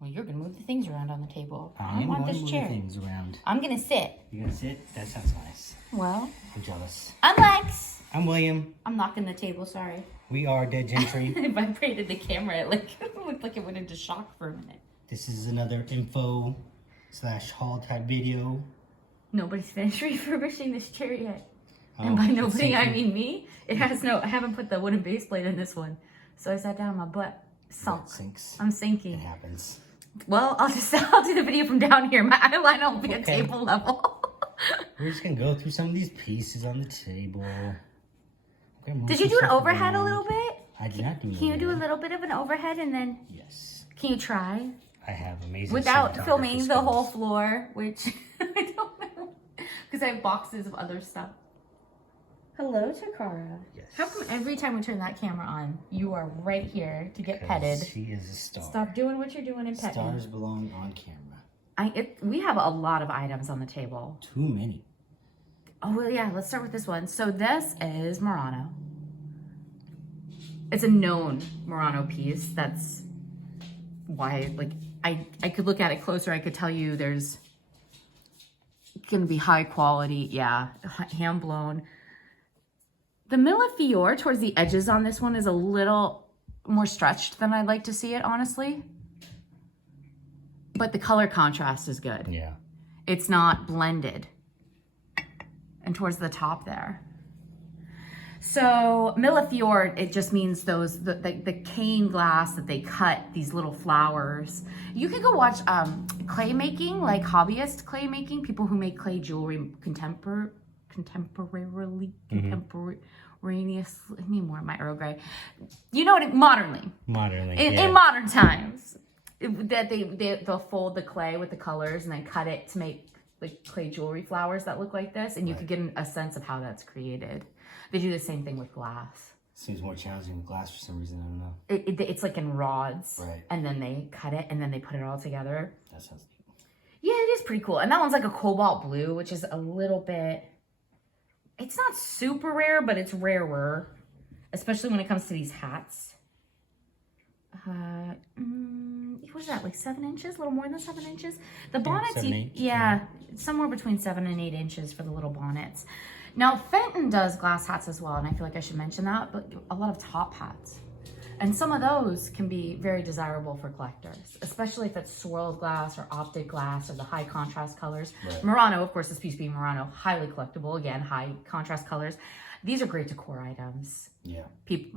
Well, you're going to move the things around on the table. I I'm want going this to move chair. things around. I'm going to sit. You're going to sit? That sounds nice. Well, I'm jealous. I'm Lex. I'm William. I'm knocking the table, sorry. We are DeadGentry. I vibrated the camera. It looked like it went into shock for a minute. This is another info/haul type video. Nobody's finished refurbishing this chair yet. And Oh, by it's nobody, I sinking. mean me. It has no, I haven't put the wooden base plate in this one. So I sat down, my butt sunk. It sinks. I'm It sinking. happens. Well, I'll do the video from down here. My eyeliner will be at Okay. table level. We're just going to go through some of these pieces on the table. Did you do an overhead a little bit? I did not do Can you do a little bit of an overhead and then, Yes. can you try? I have amazing Without cinematography filming the skills. whole floor, which I don't know. Because I have boxes of other stuff. Hello, Takara. Yes. How come every time we turn that camera on, you are right here to get 'Cause petted? She is a star. Stop doing what you're doing and pet me. Stars belong on camera. We have a lot of items on the table. Too many. Oh, well, yeah, let's start with this one. So this is Murano. It's a known Murano piece. That's why, like, I could look at it closer. I could tell you there's going to be high quality. Yeah, hand blown. The Millefiore towards the edges on this one is a little more stretched than I'd like to see it, honestly. But the color contrast is good. Yeah. It's not blended. And towards the top there. So Millefiore, it just means those the cane glass that they cut, these little flowers. You can go watch clay making, like hobbyist clay making, people who make clay jewelry contemporaneously. I need more of my Earl Grey. You know what? Modernly. Modernly. In modern times, they'll fold the clay with the colors and then cut it to make like clay jewelry flowers that look like this, and you could get a sense of how that's created. They do the same thing with glass. Seems more challenging with glass for some reason. I don't know. It's like in rods, Right. and then they cut it and then they put it all together. That sounds neat. Yeah, it is pretty cool. And that one's like a cobalt blue, which is a little bit. It's not super rare, but it's rarer, especially when it comes to these hats. What is that, like 7 inches? A little more than 7 inches? The bonnets, 7, 8, yeah, somewhere between 7 and 8 inches for the little bonnets. Now, Fenton does glass hats as well, and I feel like I should mention that, but a lot of top hats. And some of those can be very desirable for collectors, especially if it's swirled glass or optic glass or the high contrast colors. Right. Murano, of course, this piece being Murano, highly collectible, again, high contrast colors. These are great decor items. Yeah.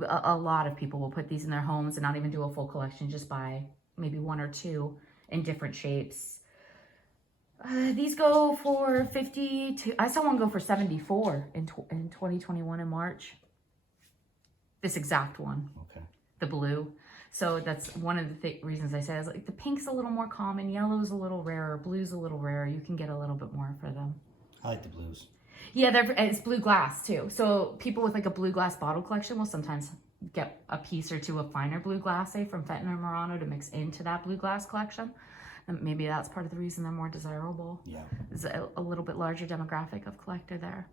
A lot of people will put these in their homes and not even do a full collection, just buy maybe 1 or 2 in different shapes. These go for 50 to, I saw one go for 74 in 2021 in March. This exact one. Okay. The blue. So that's one of the reasons I say is like the pink's a little more common, yellow's a little rarer, blue's a little rarer. You can get a little bit more for them. I like the blues. Yeah, it's blue glass too. So people with like a blue glass bottle collection will sometimes get a piece or 2 of finer blue glass, say from Fenton or Murano, to mix into that blue glass collection. And maybe that's part of the reason they're more desirable. Yeah. There's a little bit larger demographic of collector there.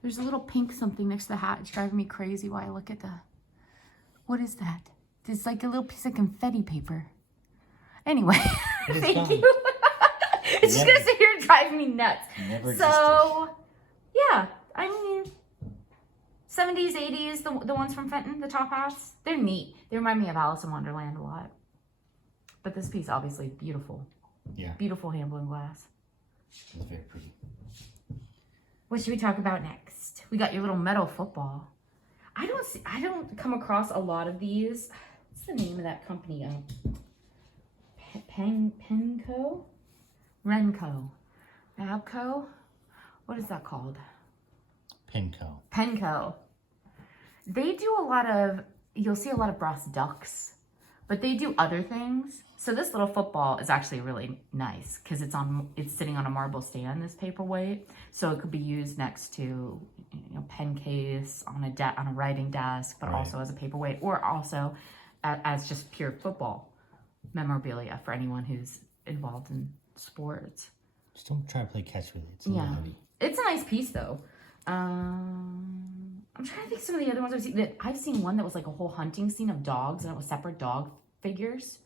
There's a little pink something next to the hat. It's driving me crazy while I look at the... What is that? It's like a little piece of confetti paper. Anyway, thank you. It's just gonna sit here and drive me nuts. Never So, yeah, I mean, 70s, 80s, the ones from Fenton, the top hats, they're neat. They remind me of Alice in Wonderland a lot. But this piece, obviously, beautiful. Yeah. Beautiful hand-blown glass. It's very pretty. What should we talk about next? We got your little metal football. I don't come across a lot of these. What's the name of that company? Penco? Renco? Babco? What is that called? Penco. They do a lot of, you'll see a lot of brass ducks, but they do other things. So this little football is actually really nice because it's sitting on a marble stand, this paperweight. So it could be used next to, pen case, on a writing desk, but also as a paperweight, or also as just pure football memorabilia for anyone who's involved in sports. Just don't try to play catch with it. It's Yeah. It's a nice piece though. I'm trying to think some of the other ones I've seen. I've seen one that was like a whole hunting scene of dogs, and it was separate dog figures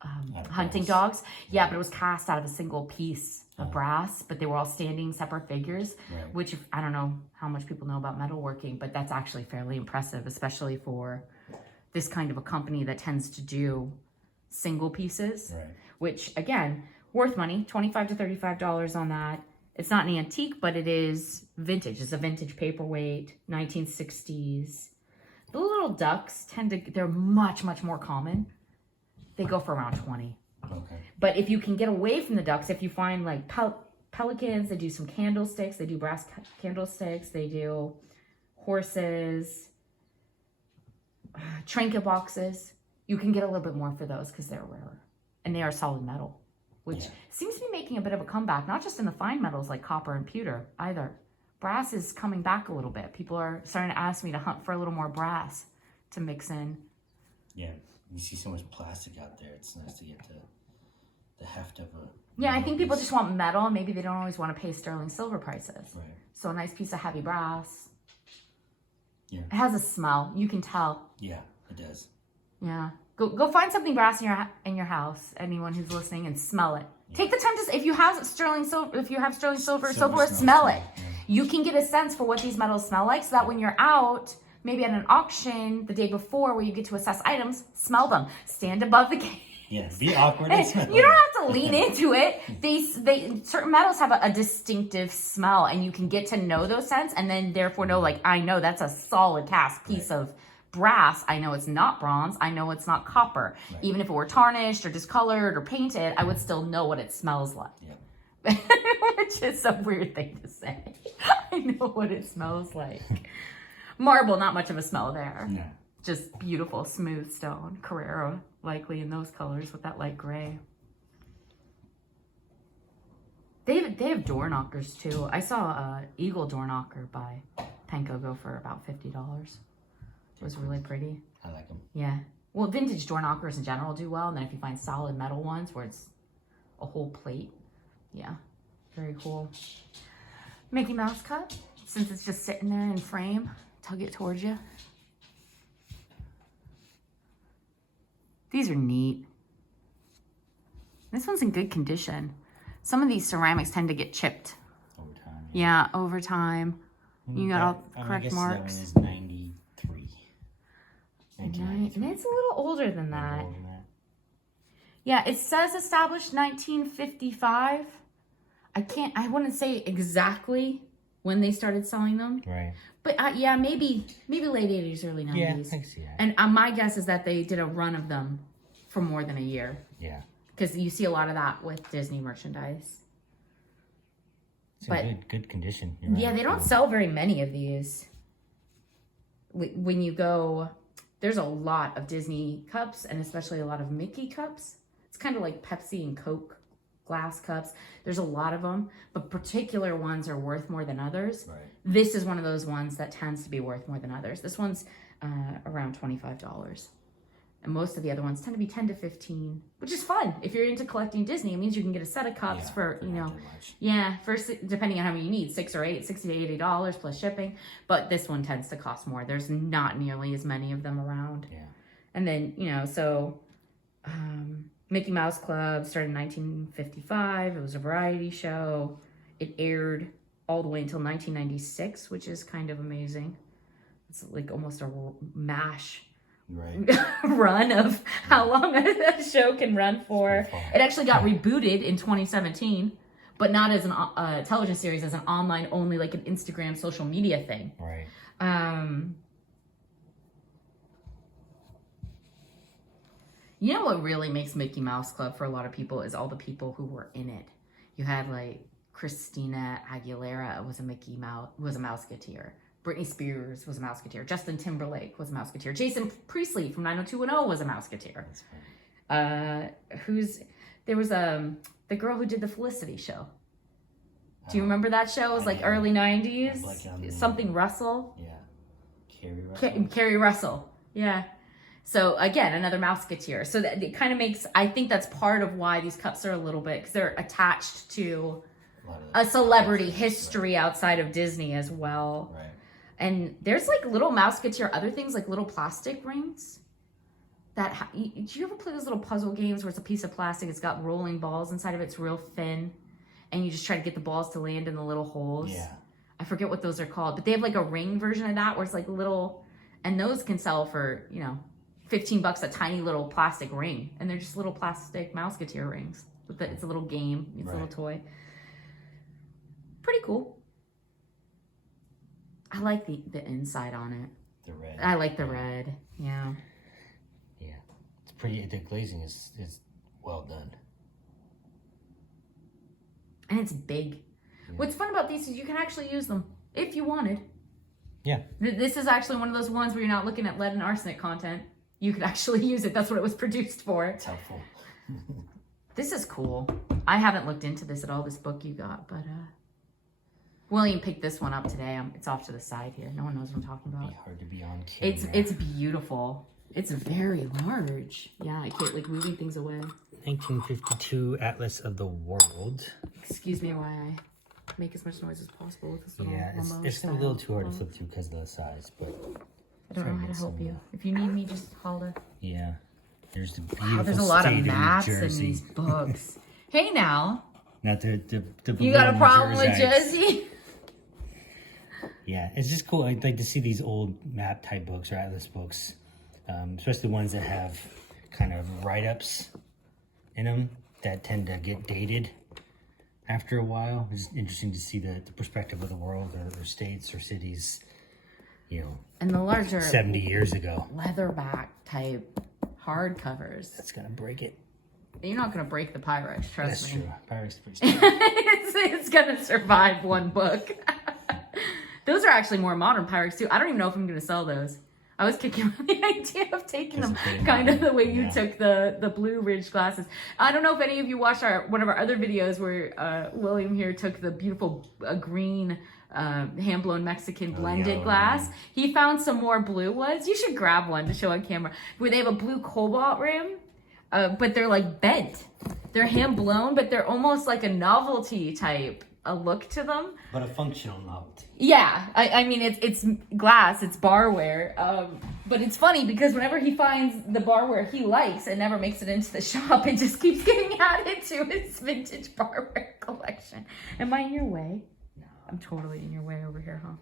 hunting dogs. Yeah, but it was cast out of a single piece of brass, but they were all standing separate figures, which I don't know how much people know about metalworking, but that's actually fairly impressive, especially for this kind of a company that tends to do single pieces, which again, worth money, $25 to $35 on that. It's not an antique, but it is vintage. It's a vintage paperweight, 1960s. The little ducks they're much, much more common. They go for around 20. Okay. But if you can get away from the ducks, if you find like pelicans, they do some candlesticks, they do brass candlesticks, they do horses, trinket boxes. You can get a little bit more for those because they're rarer. And they are solid metal, which seems to be making a bit of a comeback, not just in the fine metals like copper and pewter either. Brass is coming back a little bit. People are starting to ask me to hunt for a little more brass to mix in. Yeah, you see so much plastic out there. It's nice to get the heft of a... Yeah, I think people just want metal, and maybe they don't always want to pay sterling silver prices. Right. So a nice piece of heavy brass. Yeah. It has a smell. You can tell. Yeah, it does. Yeah. Go find something brass in your house, anyone who's listening, and smell it. Yeah. Take the time to, if you have sterling silver, or so forth, smell it. Yeah. You can get a sense for what these metals smell like, so that when you're out, maybe at an auction the day before where you get to assess items, smell them. Stand above the case. Yeah, be awkward and smell. You don't have to lean into it. They certain metals have a distinctive smell, and you can get to know those scents, and then therefore know, like, I know that's a solid cast piece of brass. I know it's not bronze. I know it's not copper. Right. Even if it were tarnished or discolored or painted, I would still know what it smells like. Yeah. Which is a weird thing to say. I know what it smells like. Marble, not much of a smell there. No. Just beautiful, smooth stone. Carrara, likely in those colors with that light gray. They have door knockers too. I saw a eagle door knocker by Penco go for about $50. It was really pretty. I like them. Yeah. Well, vintage door knockers in general do well. And then if you find solid metal ones where it's a whole plate. Yeah. Very cool. Mickey Mouse cup. Since it's just sitting there in frame, tug it towards you. These are neat. This one's in good condition. Some of these ceramics tend to get chipped. Over time. Yeah, over time. You got all the correct marks. That one is 93. And it's a little older than that. Yeah, it says established 1955. I wouldn't say exactly when they started selling them. Right. But yeah, maybe late 80s, early 90s. Yeah, I can see that. And my guess is that they did a run of them for more than a year. Yeah. Because you see a lot of that with Disney merchandise. It's in good condition. Right. They don't sell very many of these. When you go, there's a lot of Disney cups, and especially a lot of Mickey cups. It's kind of like Pepsi and Coke glass cups. There's a lot of them, but particular ones are worth more than others. Right. This is one of those ones that tends to be worth more than others. This one's around $25. And most of the other ones tend to be 10 to 15, which is fun. If you're into collecting Disney, it means you can get a set of cups for, depending on how many you need, 6 or 8, $60 to $80 plus shipping. But this one tends to cost more. There's not nearly as many of them around. Yeah. And then, Mickey Mouse Club started in 1955. It was a variety show. It aired all the way until 1996, which is kind of amazing. It's like almost a MASH run of how long a show can run for. It actually got rebooted in 2017, but not as a television series, as an online only, like an Instagram social media thing. Right. You know what really makes Mickey Mouse Club for a lot of people is all the people who were in it. You had like Christina Aguilera was a Mouseketeer. Britney Spears was a Mouseketeer. Justin Timberlake was a Mouseketeer. Jason Priestley from 90210 was a Mouseketeer. There was the girl who did the Felicity show. Do you remember that show? It was like early 90s. Something Russell. Yeah. Carrie Russell. Yeah. So again, another Mouseketeer. So that it kind of makes, I think that's part of why these cups are a little bit, because they're attached to a celebrity history outside of Disney as well. Right. And there's like little Mouseketeer, other things like little plastic rings Do you ever play those little puzzle games where it's a piece of plastic, it's got rolling balls inside of it, it's real thin, and you just try to get the balls to land in the little holes? Yeah. I forget what those are called, but they have like a ring version of that where it's like little, and those can sell for, you know, $15 a tiny little plastic ring, and they're just little plastic Mouseketeer rings. It's a little game, it's a little toy. Pretty cool. I like the inside on it. The red. I like the red, yeah. Yeah, it's pretty. The glazing is well done, and it's big. Yeah. What's fun about these is you can actually use them if you wanted. Yeah. This is actually one of those ones where you're not looking at lead and arsenic content. You could actually use it. That's what it was produced for. It's helpful. This is cool. I haven't looked into this at all, this book you got, but William picked this one up today. It's off to the side here. No one knows what I'm talking about. It'd be hard to be on camera. It's beautiful. It's very large. Yeah, I can't like moving things away. 1952 Atlas of the World. Excuse me while I make as much noise as possible with this little it's a little too hard to flip through because of the size, but I don't know how to help you. If you need me, just holler. Yeah. There's the beautiful there's a lot of state maps in Jersey. these books. Hey now. Not the You got a problem with Jersey? Jersey? Yeah, it's just cool. I'd like to see these old map type books or atlas books, especially ones that have kind of write-ups in them that tend to get dated after a while. It's interesting to see the perspective of the world or states or cities, you know, And the larger 70 years ago. leatherback type hardcovers. That's gonna break it. You're not going to break the Pyrex, trust That's me. true. Pyrex is pretty strong. it's going to survive one book. Those are actually more modern Pyrex too. I don't even know if I'm going to sell those. I was kicking on the idea of taking them kind of the way you took the Blue Ridge glasses. I don't know if any of you watched one of our other videos where William here took the beautiful green hand-blown Mexican blended glass. He found some more blue ones. You should grab one to show on camera. Where they have a blue cobalt rim, but they're like bent. They're hand-blown, but they're almost like a novelty type a look to them. But a functional novelty. Yeah, I mean, it's glass, it's barware. But it's funny because whenever he finds the barware he likes and never makes it into the shop, it just keeps getting added to his vintage barware collection. Am I in your way? No, I'm totally in your way over here, huh?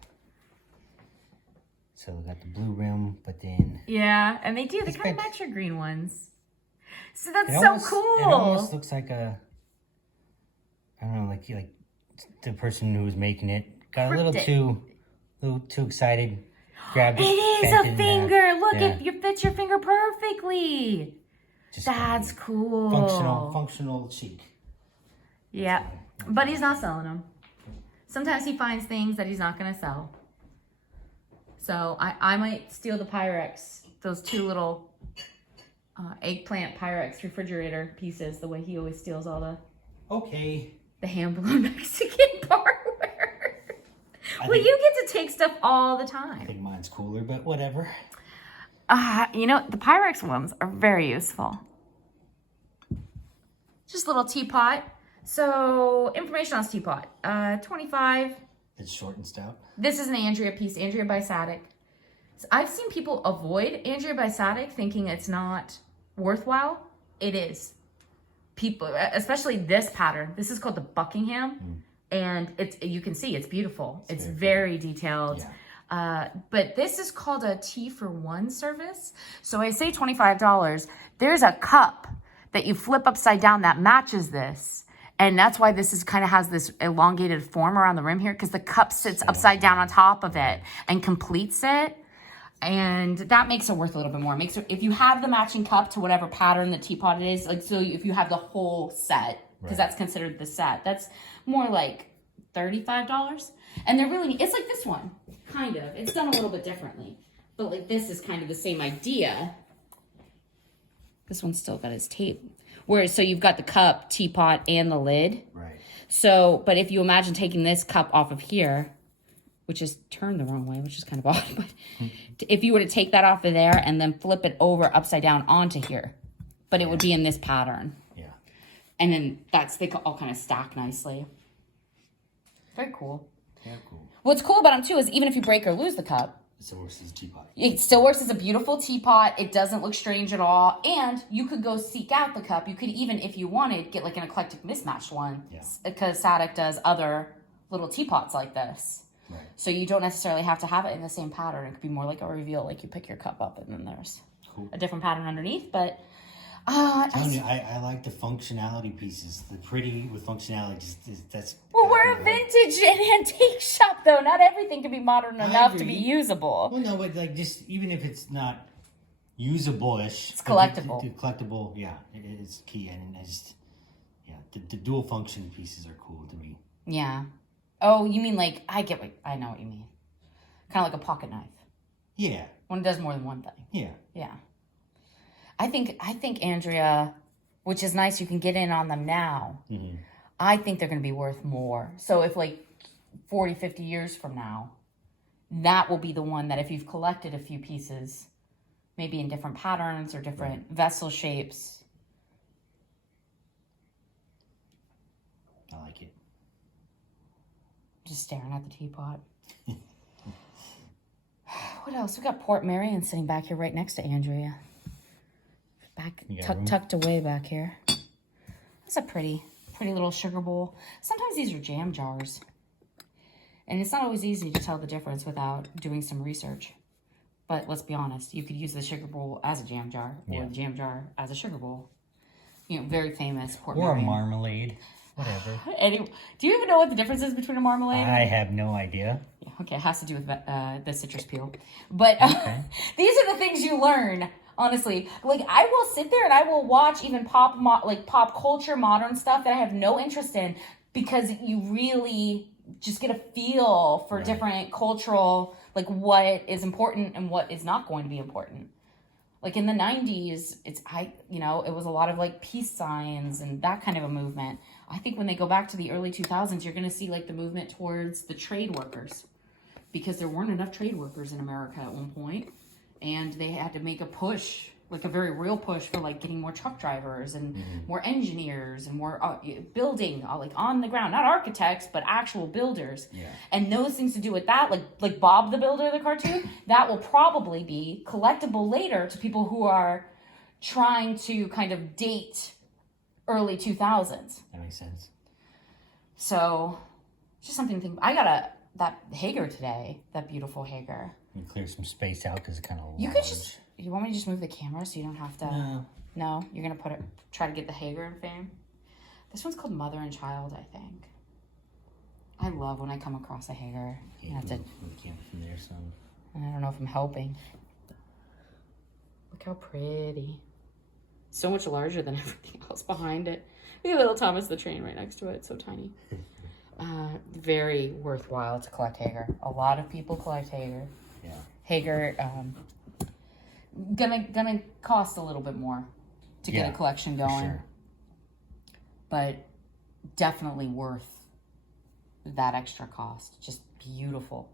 So we got the blue rim, but then... Yeah, and they do. They kind of match your green ones. So that's cool. It almost looks like I don't know, like the person who was making it got a little too excited. Grabbed it. It is a finger. Look, it fits your finger perfectly. That's cool. Functional chic. Yeah, but he's not selling them. Sometimes he finds things that he's not going to sell. So I might steal the Pyrex, those two little eggplant Pyrex refrigerator pieces, the way he always steals all the hand-blown Mexican barware. Well, you get to take stuff all the time. I think mine's cooler, but whatever. You know, the Pyrex ones are very useful. Just a little teapot. So, information on this teapot. 25. It's short and stout. This is an Andrea piece, Andrea by Sadek. So I've seen people avoid Andrea by Sadek thinking it's not worthwhile. It is. People, especially this pattern. This is called the Buckingham. And you can see it's beautiful. It's very detailed. Yeah. But this is called a T for one service. So I say $25. There's a cup that you flip upside down that matches this. And that's why this is kind of has this elongated form around the rim here, because the cup sits upside down on top of it and completes it. And that makes it worth a little bit more. It makes it, if you have the matching cup to whatever pattern the teapot it is, like, so if you have the whole set, because that's considered the set, that's more like $35. And they're really, it's like this one, kind of. It's done a little bit differently. But like this is kind of the same idea. This one's still got its tape. Whereas, so you've got the cup, teapot, and the lid. Right. So, but if you imagine taking this cup off of here, which is turned the wrong way, which is kind of odd, but if you were to take that off of there and then flip it over upside down onto here, but it would be in this pattern. Yeah. And then they all kind of stack nicely. Very cool. Yeah, cool. What's cool about them too is even if you break or lose the cup, It still works as a teapot. It still works as a beautiful teapot. It doesn't look strange at all. And you could go seek out the cup. You could even, if you wanted, get like an eclectic mismatched one. Yeah. Because Sadek does other little teapots like this. Right. So you don't necessarily have to have it in the same pattern. It could be more like a reveal, like you pick your cup up and then there's a different pattern underneath. But I'm telling you, I like the functionality pieces. The pretty with functionality, that's... Well, we're a vintage and antique shop, though. Not everything can be modern enough to be usable. Well, no, but like just even if it's not usable-ish, it's collectible. The collectible, yeah, it is key, and I just, yeah, the dual function pieces are cool to me. Yeah. Oh, you mean like I know what you mean. Kind of like a pocket knife. Yeah. When it does more than one thing. Yeah. Yeah. I think Andrea, which is nice, you can get in on them now. Mm-hmm. I think they're going to be worth more. So if like 40, 50 years from now, that will be the one that if you've collected a few pieces, maybe in different patterns or different vessel shapes. I like it. Just staring at the teapot. What else? We got Portmerion sitting back here right next to Andrea. Tucked away back here. That's a pretty little sugar bowl. Sometimes these are jam jars. And it's not always easy to tell the difference without doing some research. But let's be honest, you could use the sugar bowl as a jam jar or the jam jar as a sugar bowl. You know, very famous Portmerion. Or a marmalade. Whatever. Anyway, do you even know what the difference is between a marmalade? I have no idea. Yeah, okay, it has to do with the citrus peel. But these are the things you learn. Honestly, like I will sit there and I will watch even pop culture, modern stuff that I have no interest in because you really just get a feel for different cultural, like what is important and what is not going to be important. Like in the 90s, it was a lot of like peace signs and that kind of a movement. I think when they go back to the early 2000s, you're going to see like the movement towards the trade workers because there weren't enough trade workers in America at one point. And they had to make a push, like a very real push for like getting more truck drivers and more engineers and more building, like on the ground, not architects, but actual builders. Yeah. And those things to do with that, like Bob the Builder, the cartoon, that will probably be collectible later to people who are trying to kind of date early 2000s. That makes sense. So, just something to think. I got that Haeger today, that beautiful Haeger. Clear some space out because it's kind of you could just, you want me to just move the camera so you don't have to? No, you're going to try to get the Haeger in fame. This one's called Mother and Child, I think. I love when I come across a Haeger. Yeah, move the camera from there some. And I don't know if I'm helping. Look how pretty. So much larger than everything else behind it. Look at little Thomas the Train right next to it. It's so tiny. Very worthwhile to collect Haeger. A lot of people collect Haeger. Yeah. Haeger, gonna cost a little bit more to get a collection going. Sure. But definitely worth that extra cost. Just beautiful.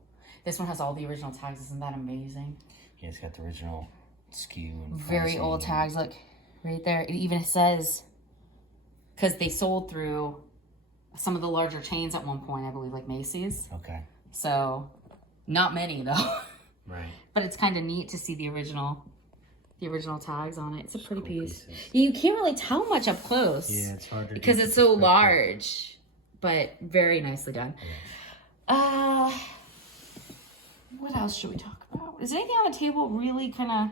This one has all the original tags. Isn't that amazing? Yeah, it's got the original SKU. And very old tags. Look, right there. It even says, because they sold through some of the larger chains at one point, I believe, like Macy's. Okay. So, not many though. Right. But it's kind of neat to see the original tags on it. It's a pretty piece. You can't really tell much up close. Yeah, it's hard to because it's so large, but very nicely done. Yeah. What else should we talk about? Is there anything on the table really kind of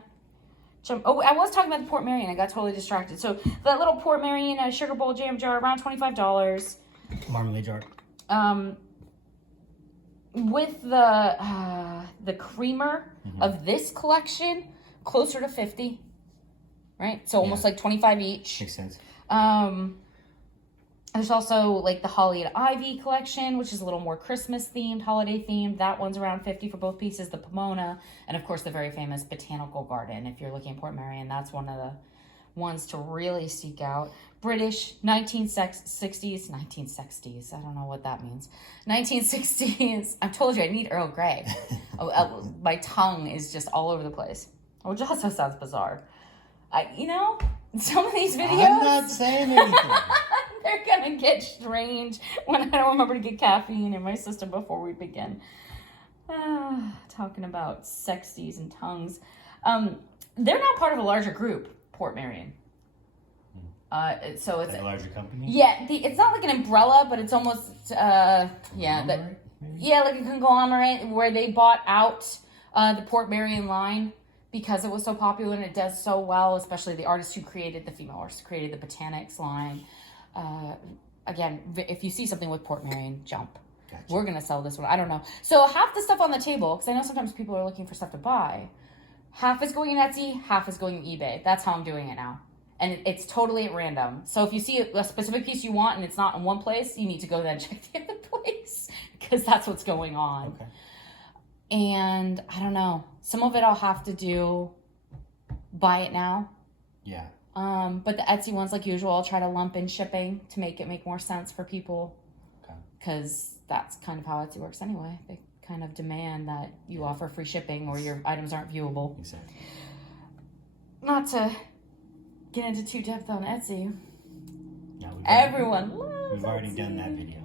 jump? Oh, I was talking about the Portmerion. I got totally distracted. So that little Portmerion sugar bowl jam jar, around $25. Marmalade jar. With the creamer of this collection, closer to 50, right? So almost like 25 each. Makes sense. There's also like the Holly and Ivy collection, which is a little more Christmas themed, holiday themed. That one's around 50 for both pieces. The Pomona, and of course the very famous Botanical Garden. If you're looking at Portmerion, that's one of the ones to really seek out. British 1960s. I don't know what that means. 1960s. I told you I need Earl Grey. My tongue is just all over the place, which also sounds bizarre. Some of these videos. I'm not saying anything. They're gonna get strange when I don't remember to get caffeine in my system before we begin. Talking about sexties and tongues. They're not part of a larger group, Portmerion. So it's like a larger company. Yeah, it's not like an umbrella, but it's almost like a conglomerate where they bought out the Portmerion line because it was so popular and it does so well, especially the artist who created the female artist created the Botanics line. Again, if you see something with Portmerion, jump. Gotcha. We're gonna sell this one. I don't know. So half the stuff on the table, because I know sometimes people are looking for stuff to buy. Half is going in Etsy, half is going in eBay. That's how I'm doing it now. And it's totally at random. So if you see a specific piece you want and it's not in one place, you need to go then check the other place because that's what's going on. Okay. And I don't know. Some of it I'll have to buy it now. Yeah. But the Etsy ones, like usual, I'll try to lump in shipping to make it make more sense for people. Okay. Because that's kind of how Etsy works anyway. They kind of demand that you offer free shipping or your items aren't viewable. Exactly. Not to get into too depth on Etsy. No, We've already done that video.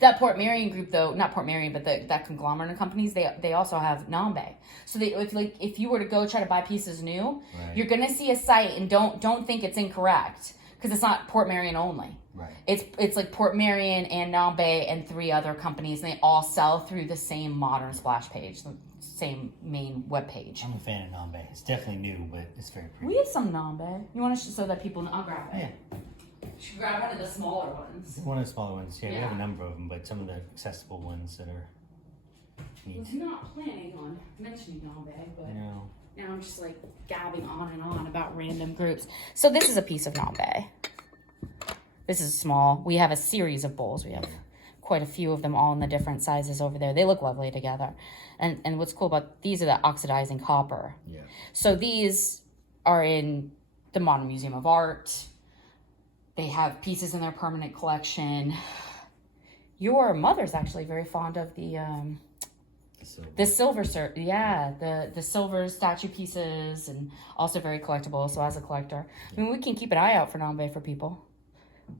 That Portmerion group, though, not Portmerion, but that conglomerate of companies, they also have Nambe. So if you were to go try to buy pieces new, right. You're gonna see a site and don't think it's incorrect because it's not Portmerion only. Right. It's like Portmerion and Nambe and 3 other companies, and they all sell through the same modern splash page, the same main web page. I'm a fan of Nambe. It's definitely new, but it's very pretty. We have some Nambe. You want to so that people know? I'll grab it. Yeah. You should grab one of the smaller ones. One of the smaller ones. Yeah, we have a number of them, but some of the accessible ones that are neat. I was not planning on mentioning Nambe, but no. Now I'm just like gabbing on and on about random groups. So this is a piece of Nambe. This is small. We have a series of bowls. We have quite a few of them all in the different sizes over there. They look lovely together. And what's cool about these are the oxidizing copper. Yeah. So these are in the Modern Museum of Art. They have pieces in their permanent collection. Your mother's actually very fond of the silver the silver statue pieces, and also very collectible. So as a collector, I mean, we can keep an eye out for Nambe for people,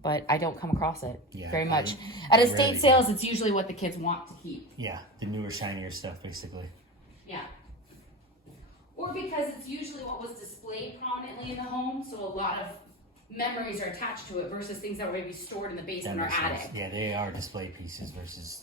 but I don't come across it very much. At estate sales, it's usually what the kids want to keep. Yeah, the newer, shinier stuff, basically. Yeah. Or because it's usually what was displayed prominently in the home, so a lot of memories are attached to it versus things that were maybe stored in the basement or attic. Yeah, they are display pieces versus,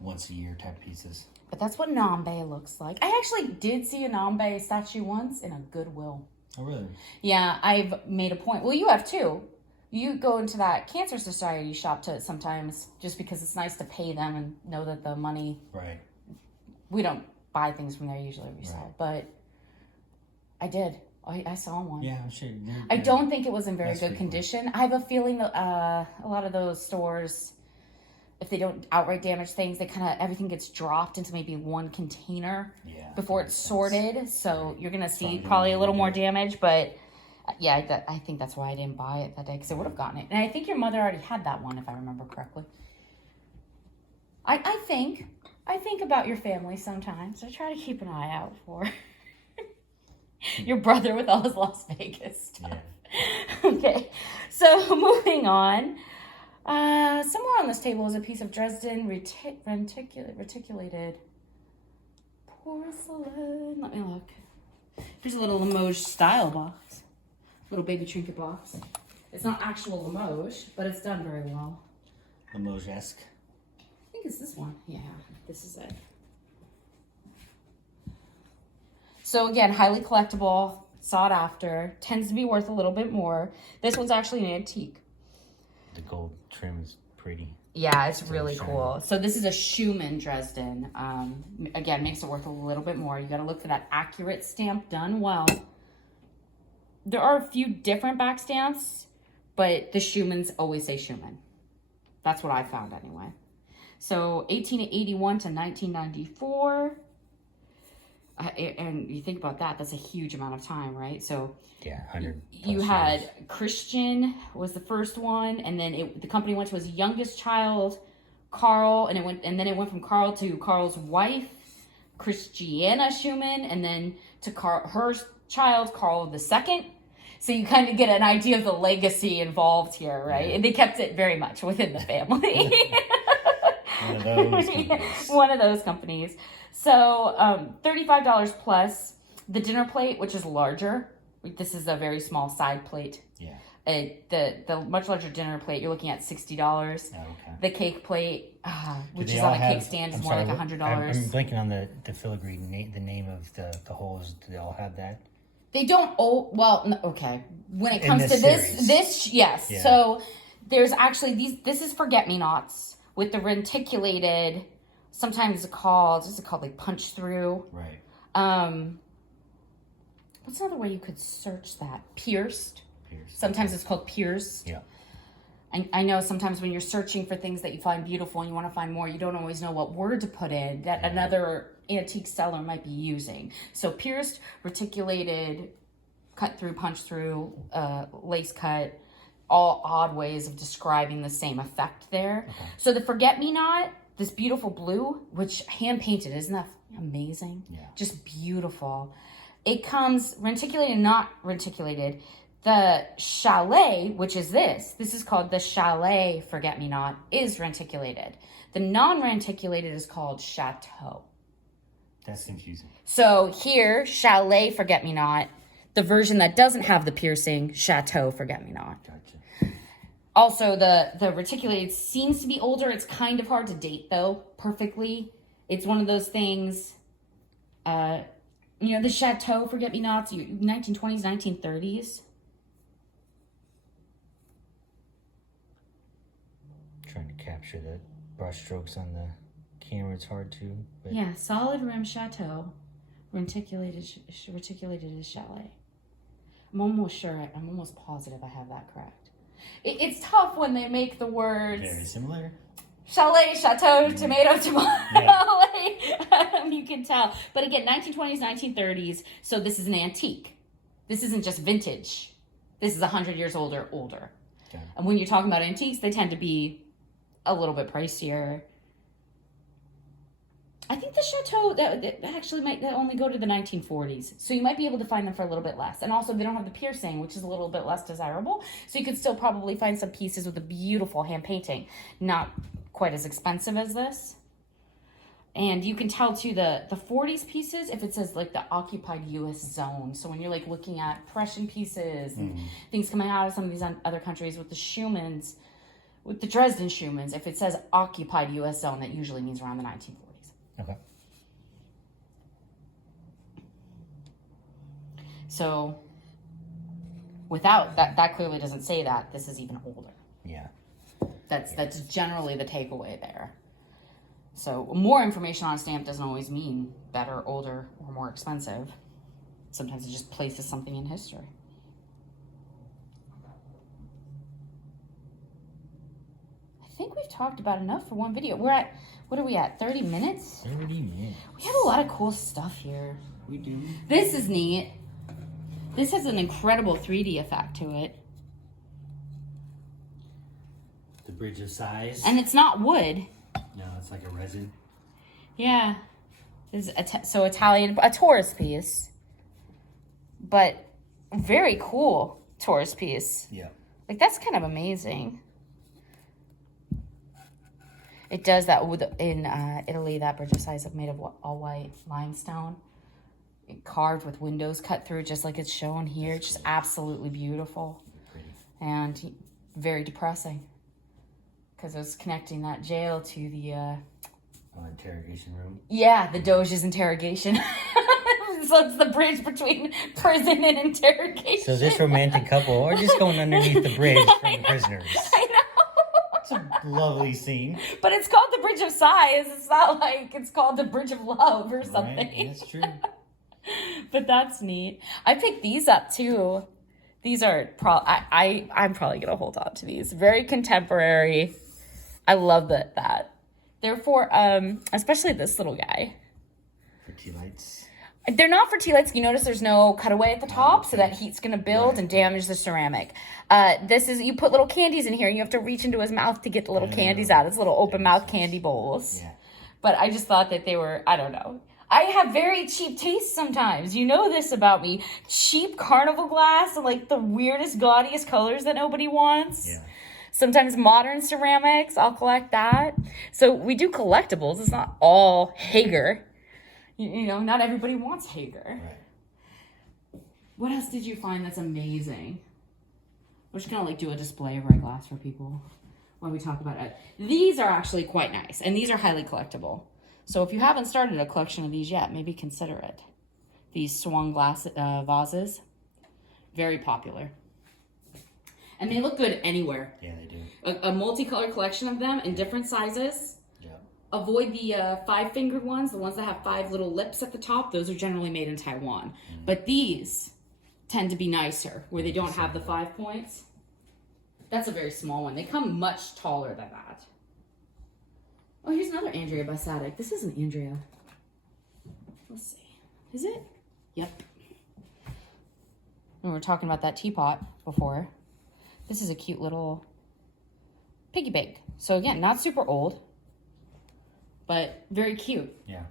once a year type pieces. But that's what Nambe looks like. I actually did see a Nambe statue once in a Goodwill. Oh, really? Yeah, I've made a point. Well, you have too. You go into that Cancer Society shop to sometimes just because it's nice to pay them and know that the money... Right. We don't buy things from there usually, we sell. But I did. I saw one. Yeah, I'm sure. I don't think it was in very good condition. I have a feeling that a lot of those stores, if they don't outright damage things, they kind of everything gets dropped into maybe one container before it's sorted. So you're gonna see probably a little more damage. But I think that's why I didn't buy it that day because I would have gotten it. And I think your mother already had that one, if I remember correctly. I think about your family sometimes. I try to keep an eye out for your brother with all his Las Vegas stuff. Yeah. Okay, so moving on. Somewhere on this table is a piece of Dresden reticulated porcelain. Let me look. Here's a little Limoges style box. Little baby trinket box. It's not actual Limoges, but it's done very well. Limoges-esque. I think it's this one. Yeah, this is it. So again, highly collectible, sought after, tends to be worth a little bit more. This one's actually an antique. The gold trim is pretty. Yeah, it's really cool. So this is a Schumann Dresden. Again, makes it worth a little bit more. You got to look for that accurate stamp done well. There are a few different back stamps, but the Schumanns always say Schumann. That's what I found anyway. So 1881 to 1994. And you think about that, that's a huge amount of time, right? So yeah, 100 you had years. Christian was the first one, and then the company went to his youngest child, Carl, and then it went from Carl to Carl's wife, Christiana Schumann, and then to her child, Carl II. So you kind of get an idea of the legacy involved here, right? Yeah. And they kept it very much within the family. One of those companies. One of those companies. So $35 plus the dinner plate, which is larger. This is a very small side plate. Yeah. The much larger dinner plate, you're looking at $60. Oh, okay. The cake plate, which is on a cake stand, is more like $100. I'm blanking on the filigree, the name of the holes. Do they all have that? They don't. Oh, well, no, okay. When it comes to series. this, yes. Yeah. So there's actually these. This is forget-me-nots with the reticulated. Sometimes it's called like punch through. Right. What's another way you could search that? Pierced. Pierced. Sometimes it's called pierced. Yeah. I know sometimes when you're searching for things that you find beautiful and you want to find more, you don't always know what word to put in that another antique seller might be using. So pierced, reticulated, cut through, punch through, lace cut, all odd ways of describing the same effect there. Okay. So the forget-me-not, this beautiful blue, which hand painted, isn't that amazing? Yeah. Just beautiful. It comes reticulated, not reticulated. The chalet, which is this is called the chalet forget-me-not, is reticulated. The non-reticulated is called chateau. That's confusing. So here, chalet forget-me-not, the version that doesn't have the piercing, chateau forget-me-not. Gotcha. Also, the reticulated seems to be older. It's kind of hard to date, though, perfectly. It's one of those things, the chateau forget-me-nots, 1920s, 1930s. Trying to capture the brush strokes on the camera, it's hard to. But... Yeah, solid rim chateau, reticulated is chalet. I'm almost positive I have that correct. It's tough when they make the words very similar. Chalet, chateau, tomato. Yeah. You can tell. But again, 1920s, 1930s. So this is an antique. This isn't just vintage. This is 100 years older. Okay. And when you're talking about antiques, they tend to be a little bit pricier. I think the chateau that actually might only go to the 1940s. So you might be able to find them for a little bit less. And also they don't have the piercing, which is a little bit less desirable. So you could still probably find some pieces with a beautiful hand painting. Not quite as expensive as this. And you can tell too the 40s pieces if it says like the occupied US zone. So when you're like looking at Prussian pieces and things coming out of some of these other countries with the Schumanns, with the Dresden Schumanns, if it says occupied US zone, that usually means around the 1940s. Okay. So without that clearly doesn't say that this is even older. Yeah. That's generally the takeaway there. So more information on a stamp doesn't always mean better, older, or more expensive. Sometimes it just places something in history. I think we've talked about enough for one video. We're at, what are we at, 30 minutes? 30 minutes. We have a lot of cool stuff here. We do. This is neat. This has an incredible 3D effect to it. The bridge of size. And it's not wood. No, it's like a resin. Yeah. This is so Italian, a Taurus piece. But very cool Taurus piece. Yeah. Like, that's kind of amazing. It does that in Italy, that bridge of size is made of all white limestone. Carved with windows cut through, just like it's shown here. Just absolutely beautiful. Pretty. And very depressing. Because it was connecting that jail to the... interrogation room? Yeah, the Doge's interrogation. So it's the bridge between prison and interrogation. So this romantic couple are just going underneath the bridge from the prisoners. I know. It's a lovely scene. But it's called the Bridge of Sighs. It's not like it's called the Bridge of Love or something. Right, that's true. But that's neat. I picked these up too. These are I'm probably gonna hold on to these. Very contemporary. I love that. They're for especially this little guy. For tea lights. They're not for tea lights. You notice there's no cutaway at the top, so that heat's gonna build and damage the ceramic. This is, you put little candies in here, and you have to reach into his mouth to get the little candies out. It's little open mouth candy bowls. Yeah. But I just thought that they were, I don't know. I have very cheap taste sometimes. You know this about me. Cheap carnival glass and like the weirdest, gaudiest colors that nobody wants. Yeah. Sometimes modern ceramics, I'll collect that. So we do collectibles. It's not all Haeger. You know, not everybody wants Haeger. Right. What else did you find that's amazing? We're just gonna like do a display of our glass for people when we talk about it. These are actually quite nice, and these are highly collectible. So if you haven't started a collection of these yet, maybe consider it. These swung glass vases, very popular. And they look good anywhere. Yeah, they do. A multicolored collection of them in different sizes. Yeah. Avoid the five-fingered ones, the ones that have 5 little lips at the top. Those are generally made in Taiwan. But these tend to be nicer, where they don't have the 5 points. That's a very small one. They come much taller than that. Oh, here's another Andrea by Sadek. This isn't Andrea. Let's see. Is it? Yep. We were talking about that teapot before. This is a cute little piggy bank. So again, not super old, but very cute. Yeah.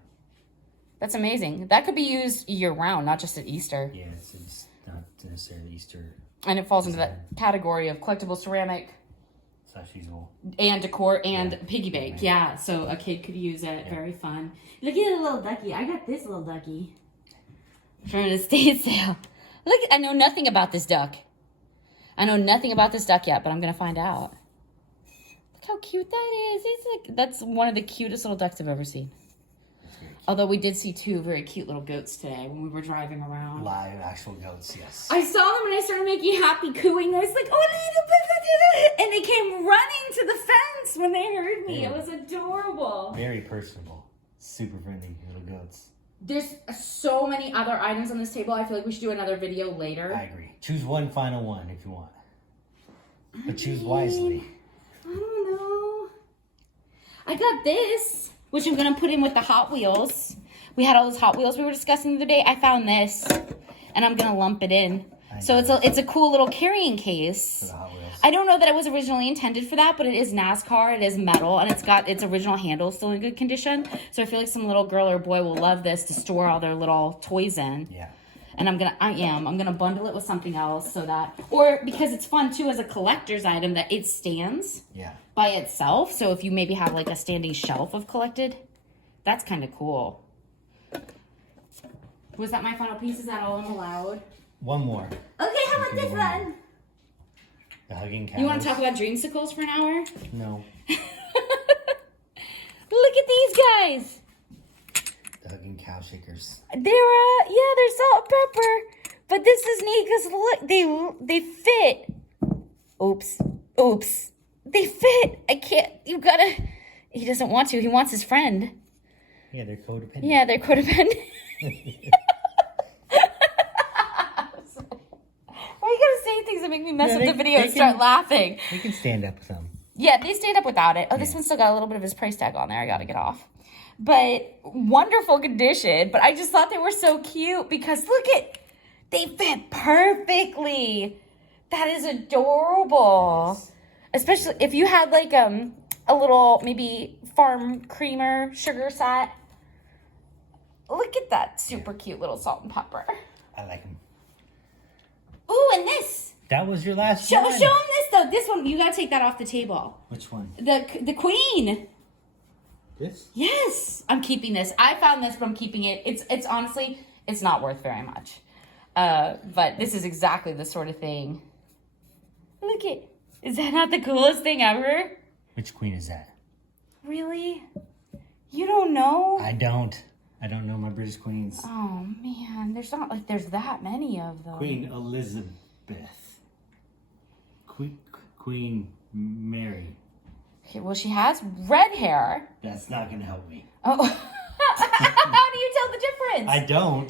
That's amazing. That could be used year round, not just at Easter. Yeah, it's not necessarily Easter. And it falls into that category of collectible ceramic Slash usable. and decor and piggy bank. Yeah, so a kid could use it. Very fun. Look at the little ducky. I got this little ducky from an estate sale. Look, I know nothing about this duck. I know nothing about this duck yet, but I'm gonna find out. Look how cute that is. It's like, that's one of the cutest little ducks I've ever seen. Although we did see 2 very cute little goats today when we were driving around. Live actual goats, yes. I saw them and I started making happy cooing noise like, oh, and they came running to the fence when they heard me. Yeah. It was adorable. Very personable. Super friendly little goats. There's so many other items on this table. I feel like we should do another video later. I agree. Choose one final one if you want. But choose wisely. I don't know. I got this, which I'm going to put in with the Hot Wheels. We had all those Hot Wheels we were discussing the other day. I found this, and I'm going to lump it in. So it's a cool little carrying case. For the Hot Wheels. I don't know that it was originally intended for that, but it is NASCAR. It is metal, and it's got its original handle still in good condition. So I feel like some little girl or boy will love this to store all their little toys in. Yeah. And I'm gonna bundle it with something else so that, or because it's fun too as a collector's item that it stands by itself. So if you maybe have like a standing shelf of collected, that's kind of cool. Was that my final piece? Is that all I'm allowed? One more. Okay, how about this one? The hugging cows. You want to talk about dreamsicles for an hour? No. Look at these guys. The hugging cow shakers. They're salt and pepper, but this is neat because look, they fit. Oops, they fit. I can't. You gotta. He doesn't want to. He wants his friend. Yeah, they're codependent. Yeah, they're codependent. Why you gotta say things that make me mess up the video and start laughing? We can stand up with them. Yeah, they stand up without it. Oh, this one still got a little bit of his price tag on there. I gotta get off. But wonderful condition. But I just thought they were so cute because look at, they fit perfectly. That is adorable. Yes. Especially if you had like a little maybe farm creamer sugar set. Look at that super cute little salt and pepper. I like them. Ooh, and this. That was your last one. one. Show them this though. This one, you gotta take that off the table. Which one? The queen. This? Yes, I'm keeping this. I found this, but I'm keeping it. It's honestly, it's not worth very much. But this is exactly the sort of thing. Look at, is that not the coolest thing ever? Which queen is that? Really? You don't know? I don't know my British queens. Oh man, there's not like there's that many of them. Queen Elizabeth. Queen Mary. Okay, well, she has red hair. That's not going to help me. Oh. How do you tell the difference? I don't.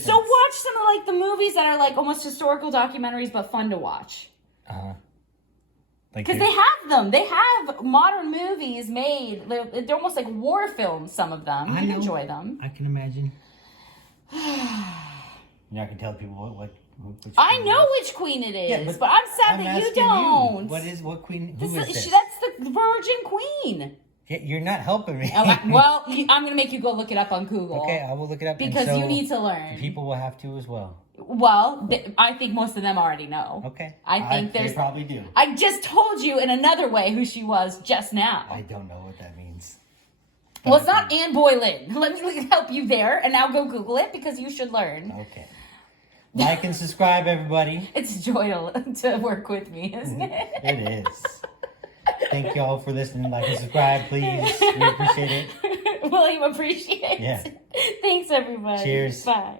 So watch some of like the movies that are like almost historical documentaries, but fun to watch. Because they have them. They have modern movies made. They're almost like war films, some of them. You enjoy them. I can imagine. I can tell people which I know which queen it is, but I'm sad that you don't. What queen? Who is this? That's the Virgin Queen. Yeah, you're not helping me. Well, I'm going to make you go look it up on Google. Okay, I will look it up. Because you need to learn. People will have to as well. Well, I think most of them already know. Okay. I think they probably do. I just told you in another way who she was just now. I don't know what that means. Well, it's not Anne Boylan. Let me help you there, and now go Google it because you should learn. Okay. Like and subscribe, everybody. It's a joy to work with me, isn't it? It is. Thank y'all for listening. Like and subscribe, please. We appreciate it. William appreciates. Yeah. Thanks, everybody. Cheers. Bye.